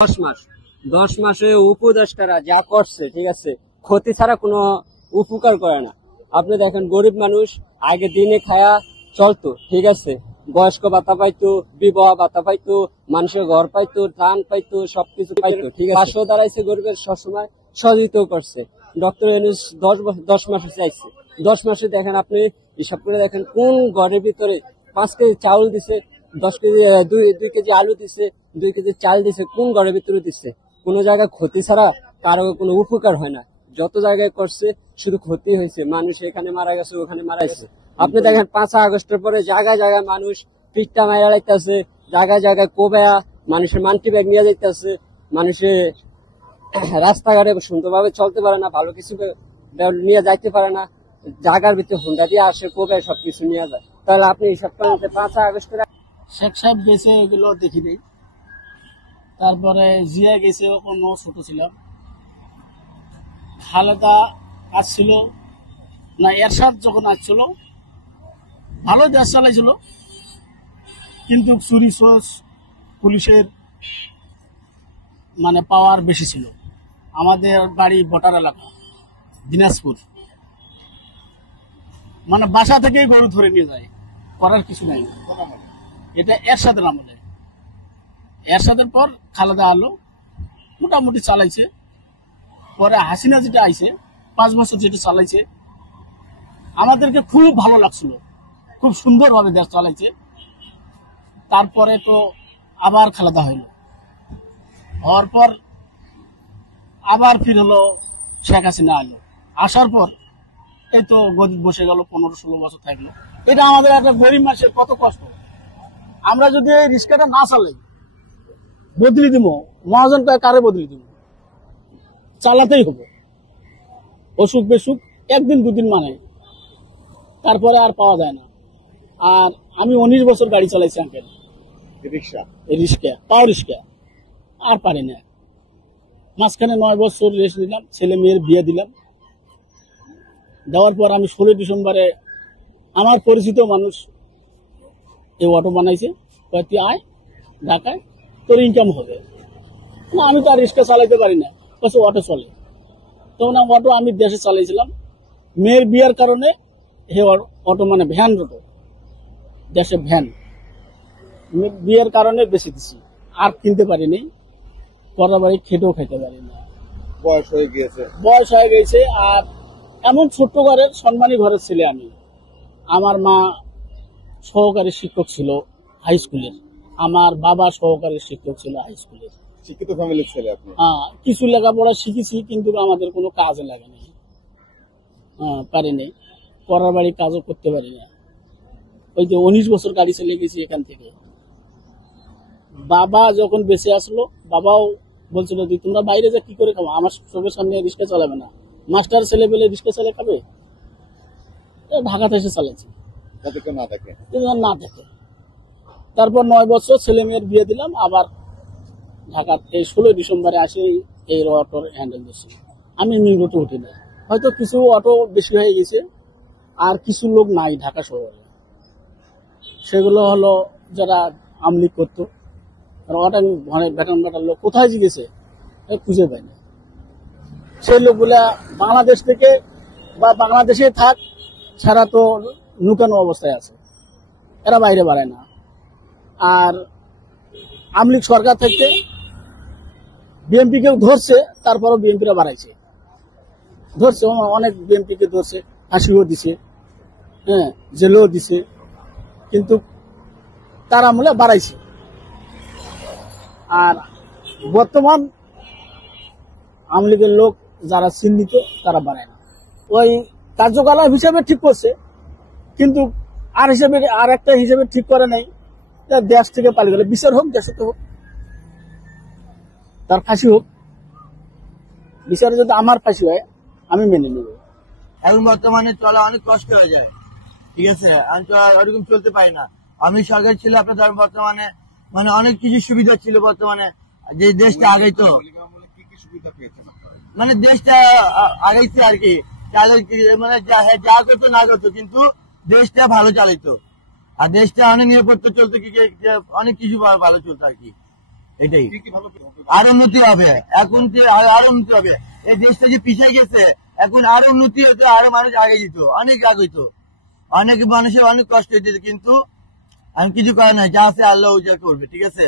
10 মাস 10 মাসে উপদেষ্টারা যা করছে, ঠিক আছে, ক্ষতি ছাড়া কোনো উপকার করে না। আপনি দেখেন, গরিব মানুষ আগে দিনে খায়া চলতো, ঠিক আছে, বয়স্ক ভাতা পাইতো, বিবাহ ভাতা পাইতো, মানুষের ঘর পাইতো, ধান পাইতো, সবকিছু পাইতো, ঠিক আছে। পাশেও দাঁড়াইছে, গরিবের সবসময় সহযোগিতাও করছে। ডক্টর ইউনূস 10 মাসে চাইছে। 10 মাসে দেখেন, আপনি হিসাব করে দেখেন, কোন ঘরের ভিতরে 5 কেজি চাউল দিছে, 10 কেজি 2 কেজি আলু দিছে, 2 কেজি চাল দিছে, কোন ঘরের ভিতরে দিচ্ছে? কোন জায়গায় ক্ষতি ছাড়া কারো কোনো উপকার হয় না। যত জায়গায় করছে শুধু ক্ষতি হয়েছে, মানুষ এখানে মারা গেছে, ওখানে মারা গেছে। আপনি দেখেন 5 আগস্টের পরে জায়গায় জায়গায় মানুষ পিঠটা মারা যাইতেছে, জায়গায় জায়গায় কোবেয়া মানুষের মান্টি ব্যাগ নিয়ে যাইতেছে, মানুষের রাস্তাঘাটে সুন্দরভাবে চলতে পারে না, ভালো কিছু নিয়ে যাইতে পারে না, জায়গার ভিতরে হুন্ডা দিয়ে আসে, কোবেয়া সবকিছু নিয়ে যায়। তাহলে আপনি হিসাব করেন 5 আগস্টের শেখ সাহেব গেছে, এগুলো দেখিনি। তারপরে জিয়া গেছে, কোনো ছোট ছিলাম। খালেদা আসছিল না, এরশাদ যখন আসছিল ভালো দেশ চালাইছিল, কিন্তু চুরি সোর্স পুলিশের মানে পাওয়ার বেশি ছিল। আমাদের বাড়ি বটার এলাকা, দিনাজপুর, মানে বাসা থেকেই গরু ধরে নিয়ে যায়, করার কিছু নাই। এটা এরশাদের আমলে। এরশাদের পর খালেদা আলো মোটামুটি চালাইছে। পরে হাসিনা যেটা আইছে 5 বছর যেটা চালাইছে, আমাদেরকে খুব ভালো লাগছিল, খুব সুন্দরভাবে দেশ চালাইছে। তারপরে তো আবার খালেদা হইল, হওয়ার পর আবার ফির হলো শেখ হাসিনা আলো। আসার পর এই তো গদিত বসে গেল, 15-16 বছর থাকলো। এটা আমাদের একটা গরিব মানুষের কত কষ্ট। আমরা যদি এই রিস্কাটা না চালাই, বদলি দিব, মহাজনটা কারে বদলি দিব? চালাতেই হবে। অসুখ বেসুখ একদিন দুদিন মানে, তারপরে আর পাওয়া যায় না। আর আমি 19 বছর গাড়ি চালাইছি আঙ্কেল, রিক্সা, পাও রিক্সা, আর পারি না। মাঝখানে 9 বছর রেস্ট দিলাম, ছেলে মেয়ের বিয়ে দিলাম। দেওয়ার পর আমি 16 ডিসেম্বরে আমার পরিচিত মানুষ এই অটো বানাইছে, তুই আয় ঢাকায়, তোর ইনকাম হবে না। আমি তো আর রিক্সা চালাইতে পারি না, অটো চলে। তখন অটো আমি দেশে চালাইছিলাম। মেয়ের বিয়ের কারণে হে অটো মানে ভ্যান, অটো দেশে ভ্যান, বিয়ের কারণে বেশি দিছি, আর কিনতে পারিনি। পরের বাড়ি খেটেও খাইতে পারি না, বয়স হয়ে গেছে। আর এমন ছোট্ট ঘরের সম্মানী ঘরের ছেলে আমি। আমার মা সহকারী শিক্ষক ছিল হাই স্কুলের, আমার বাবা সহকারী শিক্ষক ছিল হাই স্কুলের। শিক্ষিত ফ্যামিলির ছেলে আপনি? কিছু লেখাপড়া শিখেছি, কিন্তু আমাদের কোনো কাজে লাগে নাই, পারিনি। পরের বাড়ি কাজও করতে পারি না। ওই যে 19 বছর গাড়ি চলে গেছি এখান থেকে। বাবা যখন বেঁচে আসলো, বাবাও বলছিল যে তোমরা বাইরে যা কি করে খাবো, আমার সবের সামনে রিক্সা চালাবে না। মাস্টার ছেলে পেলে রিক্সা চালে খাবে? ঢাকাতে এসে চালাচ্ছি না দেখে। তারপর 9 বছর ছেলে মেয়ের বিয়ে দিলাম, আবার ঢাকাতে 16 ডিসেম্বরে আসে এই অটোর হ্যান্ডেল দিচ্ছি। আমি মেন রোডে উঠি না, হয়তো কিছু অটো বেশি হয়ে গেছে, আর কিছু লোক নাই ঢাকা শহরে। সেগুলো হলো যারা আমলিগ করতো, বেটার লোক কোথায় গেছে খুঁজে পায় না। সেই লোকগুলা বাংলাদেশ থেকে বা বাংলাদেশে থাক ছাড়া তো নুকানো অবস্থায় আছে, এরা বাইরে বাড়ায় না। আর আমলিগ সরকার থেকে বিএনপি কেও ধরছে, তারপরও বিএনপিরা বাড়াইছে, ধরছে, অনেক বিএনপি কে ধরছে, ফাঁসিও দিছে, জেলেও দিছে, কিন্তু তার আমলে বাড়াইছে। আর বর্তমান আওয়ামী লীগের লোক যারা চিহ্নিত, তারা বাড়ায় না। ওই কার্যকলাপ হিসেবে ঠিক করছে, কিন্তু আর একটা হিসেবে ঠিক করে নাই। দেশ থেকে পালিয়ে গেলে বিচার হোক, দেশে তো হোক, তার ফাঁসি হোক। বিচারে যদি আমার ফাঁসি হয়, আমি মেনে নেব। এখন বর্তমানে চলা অনেক কষ্ট হয়ে যায়, ঠিক আছে, আমি তো ওরকম চলতে পারি না। আমি সরকার ছিল আপনার বর্তমানে মানে অনেক কিছু সুবিধা ছিল। বর্তমানে যে দেশটা আগাইতো, মানে দেশটা আগাইছে আর কি, মানে যা করতো না করতো, কিন্তু দেশটা ভালো চালাইতো। আর দেশটা অনেক নিরাপত্তা চলতো, অনেক কিছু ভালো চলতো আর কি। এটাই আরো উন্নতি হবে, এখন আরো উন্নতি হবে। এই দেশটা যে পিছিয়ে গেছে, এখন আরো উন্নতি হতো, আরো মানুষ আগে যেত, অনেক আগে হইতো, অনেক মানুষের অনেক কষ্ট হইতে, কিন্তু আমি কিছু করার নাই, যা আছে আল্লাহ যা করবে, ঠিক আছে।